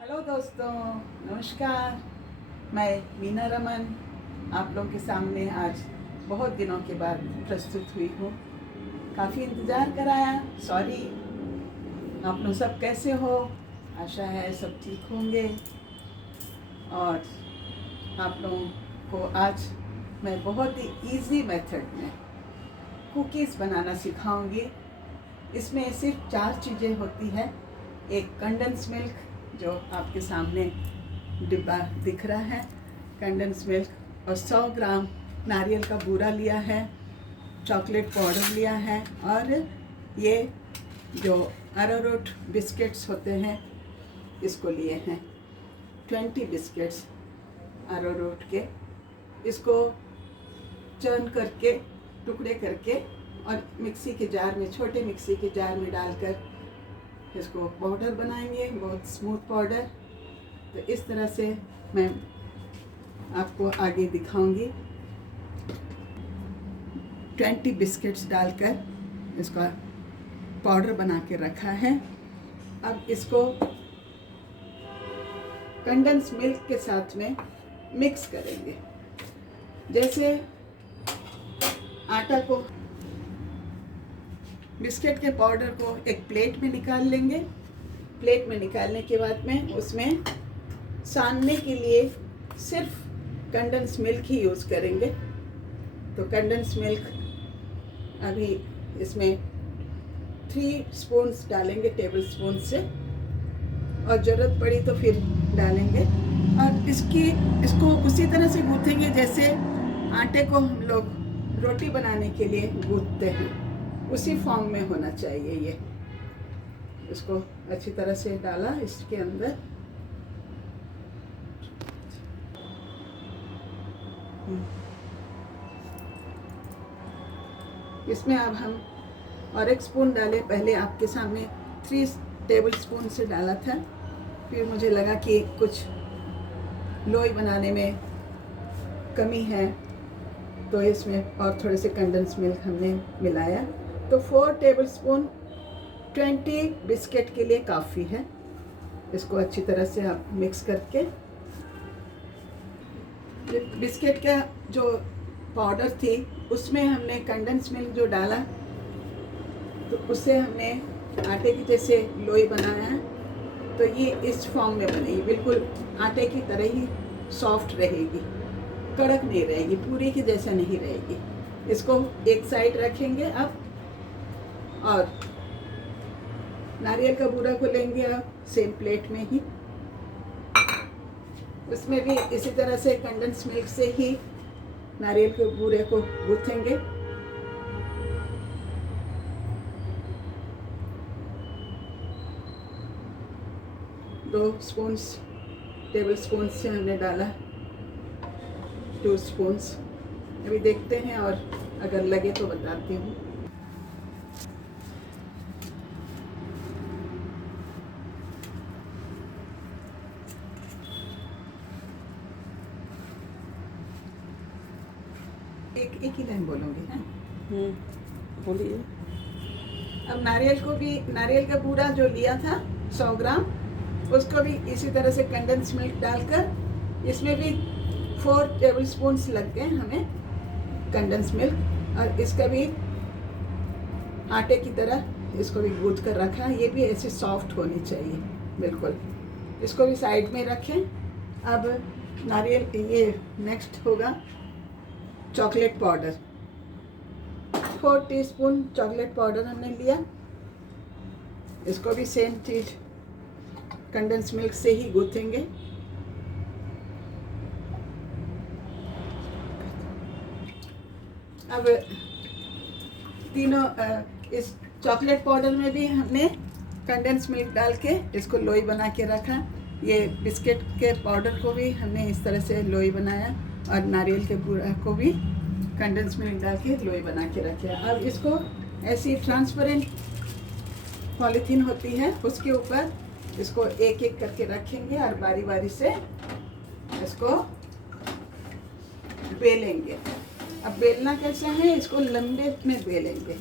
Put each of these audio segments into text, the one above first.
Hello दोस्तों, नमस्कार। मैं मीना रमन आप लोगों के सामने आज बहुत दिनों के बाद प्रस्तुत हुई हूँ। काफ़ी इंतज़ार कराया, सॉरी। आप लोग सब कैसे हो? आशा है सब ठीक होंगे। और आप लोगों को आज मैं बहुत ही इजी मेथड में कुकीज़ बनाना सिखाऊंगी। इसमें सिर्फ 4 चीज़ें होती है। एक कंडेंस मिल्क जो आपके सामने डिब्बा दिख रहा है, कंडेंस मिल्क, और 100 ग्राम नारियल का बूरा लिया है, चॉकलेट पाउडर लिया है, और ये जो अरारोट बिस्किट्स होते हैं इसको लिए हैं, 20 बिस्किट्स अरारोट के। इसको चर्न करके, टुकड़े करके, और मिक्सी के जार में, छोटे मिक्सी के जार में डालकर इसको पाउडर बनाएंगे, बहुत स्मूथ पाउडर। तो इस तरह से मैं आपको आगे दिखाऊंगी। 20 बिस्किट्स डालकर इसका पाउडर बना के रखा है। अब इसको कंडेंस मिल्क के साथ में मिक्स करेंगे। जैसे आटा को, बिस्किट के पाउडर को एक प्लेट में निकाल लेंगे। प्लेट में निकालने के बाद में उसमें सानने के लिए सिर्फ कंडेंस मिल्क ही यूज़ करेंगे। तो कंडेंस मिल्क अभी इसमें 3 स्पून्स डालेंगे, टेबल स्पून से, और ज़रूरत पड़ी तो फिर डालेंगे। और इसको उसी तरह से गूँथेंगे जैसे आटे को हम लोग रोटी बनाने के लिए गूँथते हैं, उसी फॉर्म में होना चाहिए ये। इसको अच्छी तरह से डाला इसके अंदर। इसमें अब हम और 1 स्पून डाले। पहले आपके सामने 3 टेबल स्पून से डाला था, फिर मुझे लगा कि कुछ लोई बनाने में कमी है, तो इसमें और थोड़े से कंडेंस मिल्क हमने मिलाया। तो 4 टेबल स्पून 20 बिस्किट के लिए काफ़ी है। इसको अच्छी तरह से आप मिक्स करके, बिस्किट का जो पाउडर थी उसमें हमने कंडेंस मिल्क जो डाला, तो उससे हमने आटे की जैसे लोई बनाया। तो ये इस फॉर्म में बनेगी, बिल्कुल आटे की तरह ही सॉफ्ट रहेगी, कड़क नहीं रहेगी, पूरी की जैसा नहीं रहेगी। इसको एक साइड रखेंगे अब, और नारियल का बूरा को लेंगे अब सेम प्लेट में ही। उसमें भी इसी तरह से कंडेंस मिल्क से ही नारियल के बूरे को गूँथेंगे। दो स्पून्स टेबल स्पून से हमने डाला, 2 स्पून्स। अभी देखते हैं और अगर लगे तो बताती हूँ। एक ही लाइन बोलूँगी। हाँ, बोलिए। अब नारियल का पूरा जो लिया था 100 ग्राम, उसको भी इसी तरह से कंडेंस मिल्क डालकर, इसमें भी 4 टेबल स्पून्स लग गए हमें कंडेंस मिल्क, और इसका भी आटे की तरह इसको भी गूँथ कर रखा। ये भी ऐसे सॉफ्ट होनी चाहिए बिल्कुल। इसको भी साइड में रखें। अब नारियल, ये नेक्स्ट होगा chocolate powder. 4 teaspoon chocolate powder हमने लिया। इसको भी सेम चीज़ कंडेंस मिल्क से ही गूँथेंगे। अब तीनों इस चॉकलेट पाउडर में भी हमने कंडेंस मिल्क डाल के इसको लोई बना के रखा। ये बिस्किट के पाउडर को भी हमने इस तरह से लोई बनाया, और नारियल के बूरा को भी कंडेंस मिल्क डाल के लोई बना के रखे। अब इसको ऐसी ट्रांसपेरेंट पॉलीथीन होती है, उसके ऊपर इसको एक एक करके रखेंगे और बारी बारी से इसको बेलेंगे। अब बेलना कैसा है, इसको लंबे में बेलेंगे।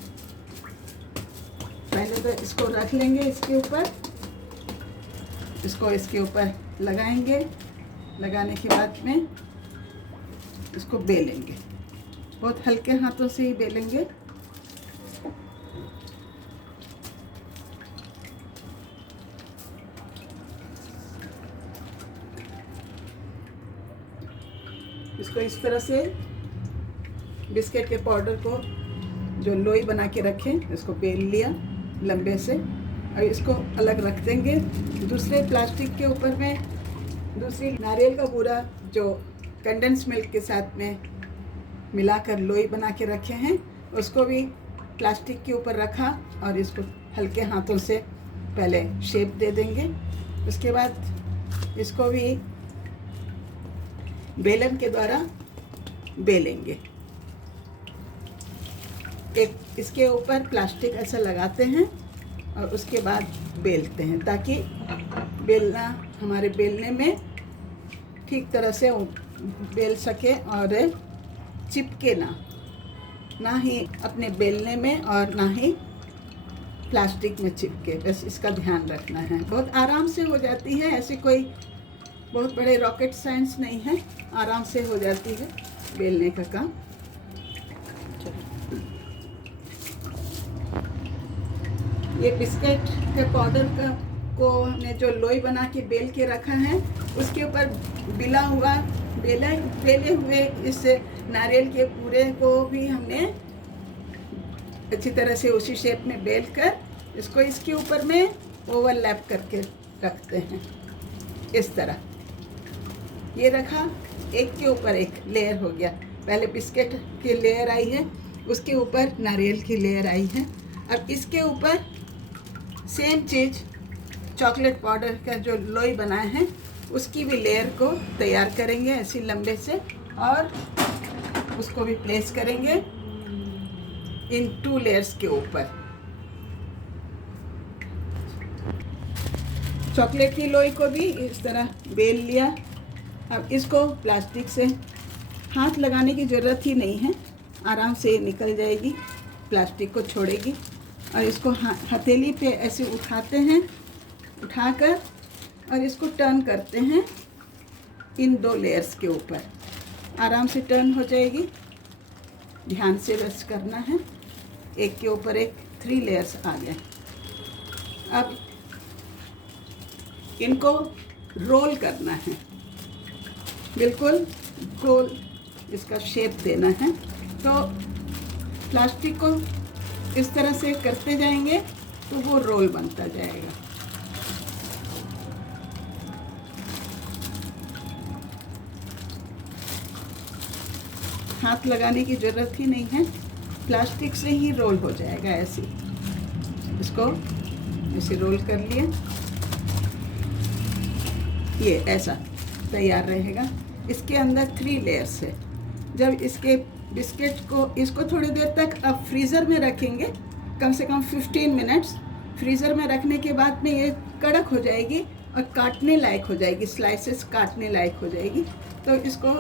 पहले तो इसको रख लेंगे इसके ऊपर, इसको इसके ऊपर लगाएंगे। लगाने के बाद में इसको बेलेंगे, बहुत हल्के हाथों से ही बेलेंगे। इसको इस तरह से बिस्किट के पाउडर को जो लोई बना के रखें इसको बेल लिया लंबे से, और इसको अलग रख देंगे। दूसरे प्लास्टिक के ऊपर में दूसरी नारियल का बूरा जो कंडेंस मिल्क के साथ में मिलाकर लोई बना के रखे हैं उसको भी प्लास्टिक के ऊपर रखा और इसको हल्के हाथों से पहले शेप दे देंगे। उसके बाद इसको भी बेलन के द्वारा बेलेंगे। एक इसके ऊपर प्लास्टिक ऐसा लगाते हैं और उसके बाद बेलते हैं ताकि बेलना हमारे बेलने में ठीक तरह से बेल सके और चिपके ना ही अपने बेलने में और ना ही प्लास्टिक में चिपके। बस इसका ध्यान रखना है। बहुत आराम से हो जाती है, ऐसी कोई बहुत बड़े रॉकेट साइंस नहीं है, आराम से हो जाती है बेलने का काम। ये बिस्किट के पाउडर को हमने जो लोई बना के बेल के रखा है उसके ऊपर बेले हुए इस नारियल के पूरे को भी हमने अच्छी तरह से उसी शेप में बेल कर इसको इसके ऊपर में ओवरलैप करके रखते हैं। इस तरह ये रखा, एक के ऊपर एक लेयर हो गया। पहले बिस्किट की लेयर आई है, उसके ऊपर नारियल की लेयर आई है। अब इसके ऊपर सेम चीज़ चॉकलेट पाउडर का जो लोई बनाए हैं उसकी भी लेयर को तैयार करेंगे ऐसी लंबे से, और उसको भी प्लेस करेंगे इन 2 लेयर्स के ऊपर। चॉकलेट की लोई को भी इस तरह बेल लिया। अब इसको प्लास्टिक से हाथ लगाने की ज़रूरत ही नहीं है, आराम से निकल जाएगी, प्लास्टिक को छोड़ेगी। और इसको हथेली पे ऐसे उठाते हैं, उठाकर और इसको टर्न करते हैं इन 2 लेयर्स के ऊपर। आराम से टर्न हो जाएगी, ध्यान से बस करना है। एक के ऊपर एक 3 लेयर्स आ गए। अब इनको रोल करना है, बिल्कुल गोल इसका शेप देना है। तो प्लास्टिक को इस तरह से करते जाएंगे तो वो रोल बनता जाएगा। हाथ लगाने की ज़रूरत ही नहीं है, प्लास्टिक से ही रोल हो जाएगा। ऐसे इसको ऐसे रोल कर लिए, ये ऐसा तैयार रहेगा। इसके अंदर 3 लेयर्स है। जब इसके बिस्किट को इसको थोड़ी देर तक अब फ्रीज़र में रखेंगे, कम से कम 15 मिनट्स। फ्रीज़र में रखने के बाद में ये कड़क हो जाएगी और काटने लायक हो जाएगी, स्लाइसेस काटने लायक हो जाएगी। तो इसको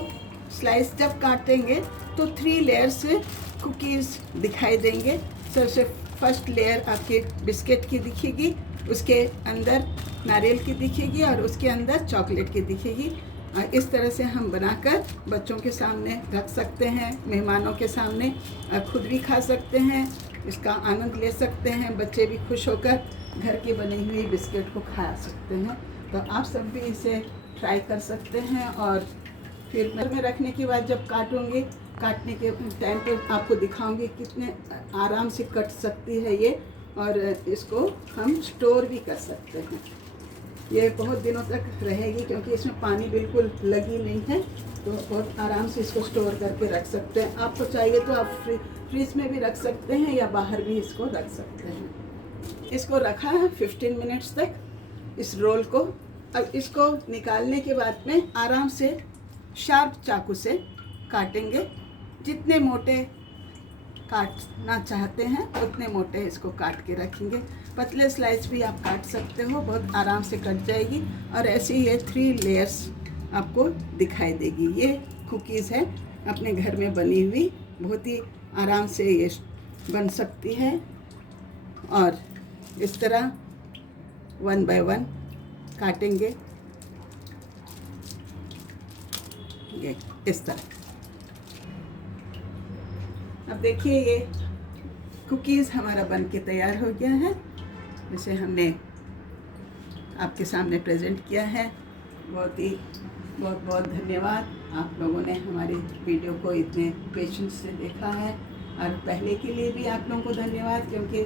स्लाइस जब काटेंगे तो 3 लेयर्स से कुकीज़ दिखाई देंगे। सबसे फर्स्ट लेयर आपके बिस्किट की दिखेगी, उसके अंदर नारियल की दिखेगी और उसके अंदर चॉकलेट की दिखेगी। और इस तरह से हम बनाकर बच्चों के सामने रख सकते हैं, मेहमानों के सामने, और खुद भी खा सकते हैं, इसका आनंद ले सकते हैं। बच्चे भी खुश होकर घर की बनी हुई बिस्किट को खा सकते हैं। तो आप सब भी इसे ट्राई कर सकते हैं। और फिर घर में रखने के बाद जब काटूंगी, काटने के टाइम पे आपको दिखाऊंगी कितने आराम से कट सकती है ये, और इसको हम स्टोर भी कर सकते हैं। ये बहुत दिनों तक रहेगी क्योंकि इसमें पानी बिल्कुल लगी नहीं है, तो बहुत आराम से इसको स्टोर करके रख सकते हैं। आपको चाहिए तो आप फ्रीज में भी रख सकते हैं या बाहर भी इसको रख सकते हैं। इसको रखा है 15 मिनट्स तक इस रोल को। अब इसको निकालने के बाद में आराम से शार्प चाकू से काटेंगे। जितने मोटे काटना चाहते हैं उतने मोटे इसको काट के रखेंगे। पतले स्लाइस भी आप काट सकते हो, बहुत आराम से कट जाएगी। और ऐसे ये 3 लेयर्स आपको दिखाई देगी। ये कुकीज़ है अपने घर में बनी हुई, बहुत ही आराम से ये बन सकती है। और इस तरह 1 बाय 1 काटेंगे ये इस तरह। अब देखिए ये कुकीज़ हमारा बन के तैयार हो गया है, जिसे हमने आपके सामने प्रेजेंट किया है। बहुत बहुत धन्यवाद, आप लोगों ने हमारी वीडियो को इतने पेशेंस से देखा है। और पहले के लिए भी आप लोगों को धन्यवाद, क्योंकि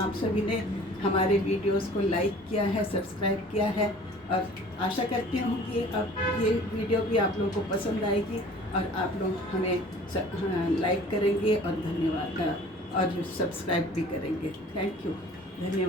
आप सभी ने हमारे वीडियोस को लाइक किया है, सब्सक्राइब किया है। और आशा करती हूँ कि अब ये वीडियो भी आप लोगों को पसंद आएगी और आप लोग हमें लाइक करेंगे और धन्यवाद और सब्सक्राइब भी करेंगे। थैंक यू, धन्यवाद।